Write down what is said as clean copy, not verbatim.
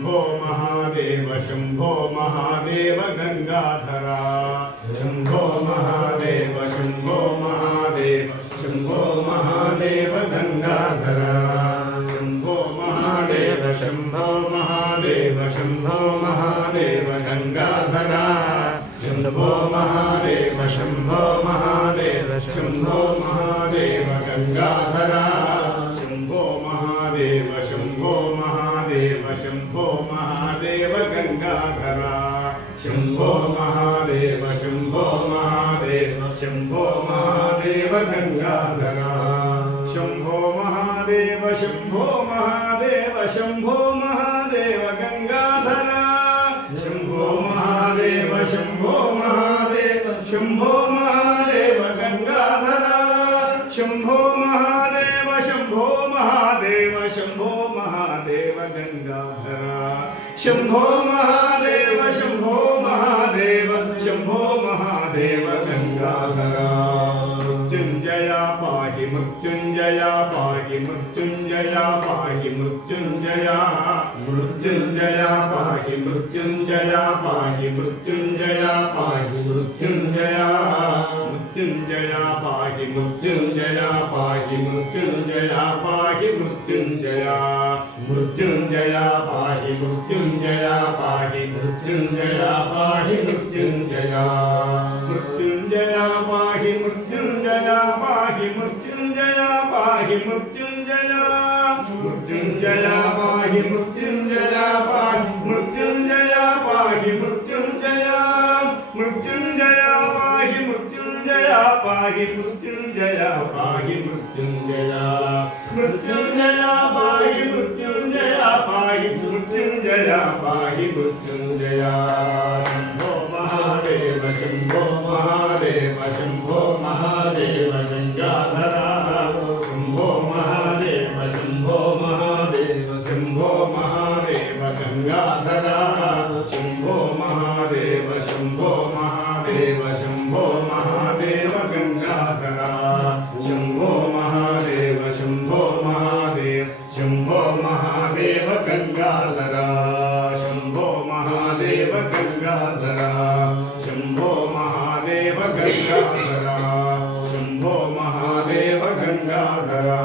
शंभो महादेव शंभो महादेव गंगाधरा शंभो महादेव शंभो महादेव शंभो महादेव गंगाधरा शंभो महादेव शंभो महादेव शंभो महादेव गंगाधरा शंभो महादेव शंभो महादेव शंभो महादेव गंगाधरा शंभो महादेव शंभो महादेव शंभो महादेव गंगाधरा शंभो महादेव शंभो महादेव शंभो महादेव गंगाधरा शंभो महादेव शंभो महादेव शंभो महादेव गंगाधरा शंभो महादेव शंभो महादेव शंभो महादेव गंगाधरा शंभो महादेव शंभो महादेव शंभो महादेव गंगाधरा शंभो महादेव शंभो महादेव शंभो महादेव गंगाधरा मृत्युंजया पाहि मृत्युंजया पाहि मृत्युंजया पाहि मृत्युंजया मृत्युंजया पाहि मृत्युंजया पाहि मृत्युंजया पाहि मृत्युंजया मृत्युंजया पाहि मृत्युंजया पाहि मृत्युंजया पाहि मृत्युंजया मृत्युंजया पाहि मृत्युंजया पाहि मृत्युंजया पाहि मृत्युंजया मृत्युंजया पाहि मृत्युंजया पाहि मृत्युंजया पाहि मृत्युंजया मृत्युंजया पाहि मृत्युंजया पाहि मृत्युंजया पाहि मृत्युंजया मृत्युंजया पाहि मृत्युंजया पाहि मृत्युंजया पाहि मृत्युंजया मृत्युंजया पाहि मृत्युंजया पाहि मृत्युंजया पाहि मृत्युंजया शंभो महादेव शंभो महादेव शंभो महादेव गंगाधरा शंभो महादेव शंभो महादेव शंभो महादेव गंगाधरा शंभो महादेव शंभो महादेव शंभो महादेव गंगाधरा शंभो महादेव शंभो महादेव शंभो महादेव गंगाधरा शंभो महादेव गंगाधरा शंभो महादेव गंगाधरा शंभो महादेव गंगाधरा